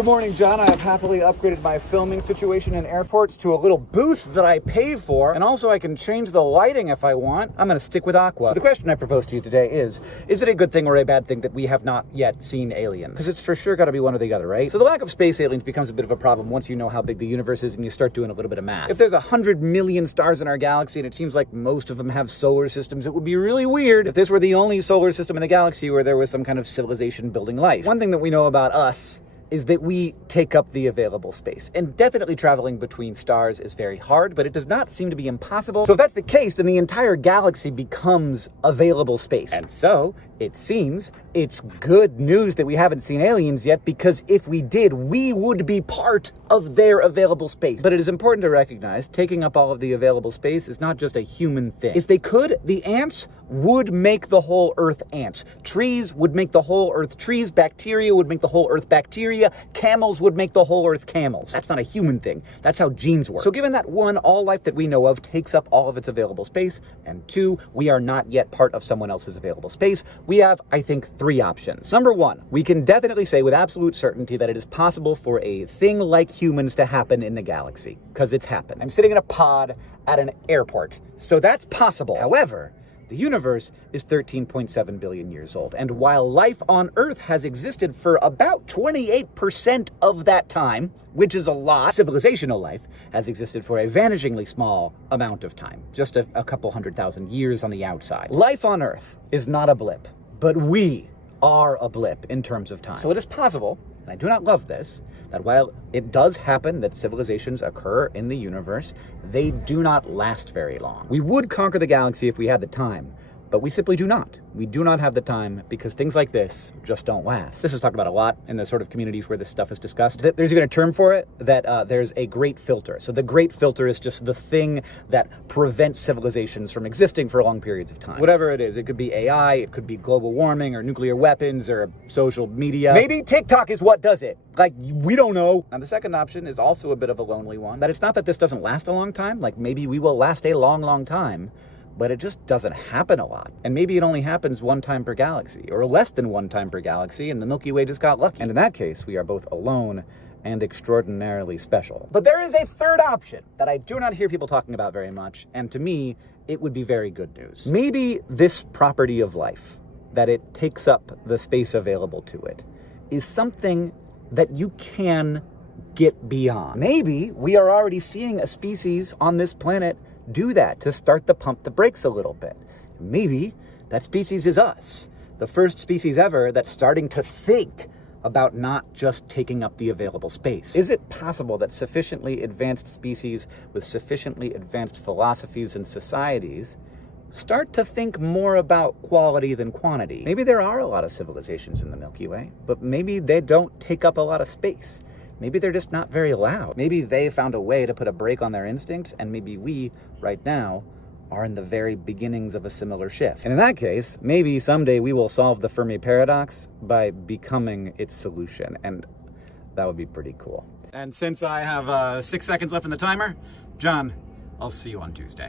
Good morning, John. I have happily upgraded my filming situation in airports to a little booth that I pay for, and also I can change the lighting if I want. I'm gonna stick with Aqua. So the question I propose to you today is it a good thing or a bad thing that we have not yet seen aliens? Because it's for sure gotta be one or the other, right? So the lack of space aliens becomes a bit of a problem once you know how big the universe is and you start doing a little bit of math. If there's 100 million stars in our galaxy and it seems like most of them have solar systems, it would be really weird if this were the only solar system in the galaxy where there was some kind of civilization building life. One thing that we know about us is that we take up the available space. And definitely traveling between stars is very hard, but it does not seem to be impossible. So if that's the case, then the entire galaxy becomes available space. And so, it seems, it's good news that we haven't seen aliens yet, because if we did, we would be part of their available space. But it is important to recognize, taking up all of the available space is not just a human thing. If they could, the ants would make the whole Earth ants. Trees would make the whole Earth trees. Bacteria would make the whole Earth bacteria. Camels would make the whole Earth camels. That's not a human thing. That's how genes work. So given that one, all life that we know of takes up all of its available space, and two, we are not yet part of someone else's available space, we have, I think, three options. Number one, we can definitely say with absolute certainty that it is possible for a thing like humans to happen in the galaxy, because it's happened. I'm sitting in a pod at an airport, so that's possible. However, the universe is 13.7 billion years old, and while life on Earth has existed for about 28% of that time, which is a lot, civilizational life has existed for a vanishingly small amount of time, just a couple 100,000 years on the outside. Life on Earth is not a blip, but we are a blip in terms of time. So it is possible, and I do not love this, that while it does happen that civilizations occur in the universe, they do not last very long. We would conquer the galaxy if we had the time, but we simply do not. We do not have the time because things like this just don't last. This is talked about a lot in the sort of communities where this stuff is discussed. There's even a term for it, that there's a great filter. So the great filter is just the thing that prevents civilizations from existing for long periods of time. Whatever it is, it could be AI, it could be global warming or nuclear weapons or social media. Maybe TikTok is what does it. Like, we don't know. Now, the second option is also a bit of a lonely one, that it's not that this doesn't last a long time, like maybe we will last a long, long time, but it just doesn't happen a lot. And maybe it only happens one time per galaxy, or less than one time per galaxy, and the Milky Way just got lucky. And in that case, we are both alone and extraordinarily special. But there is a third option that I do not hear people talking about very much, and to me, it would be very good news. Maybe this property of life, that it takes up the space available to it, is something that you can get beyond. Maybe we are already seeing a species on this planet do that to start to pump the brakes a little bit. Maybe that species is us, the first species ever that's starting to think about not just taking up the available space. Is it possible that sufficiently advanced species with sufficiently advanced philosophies and societies start to think more about quality than quantity? Maybe there are a lot of civilizations in the Milky Way, but maybe they don't take up a lot of space. Maybe they're just not very loud. Maybe they found a way to put a brake on their instincts, and maybe we, right now, are in the very beginnings of a similar shift. And in that case, maybe someday we will solve the Fermi paradox by becoming its solution, and that would be pretty cool. And since I have 6 seconds left in the timer, John, I'll see you on Tuesday.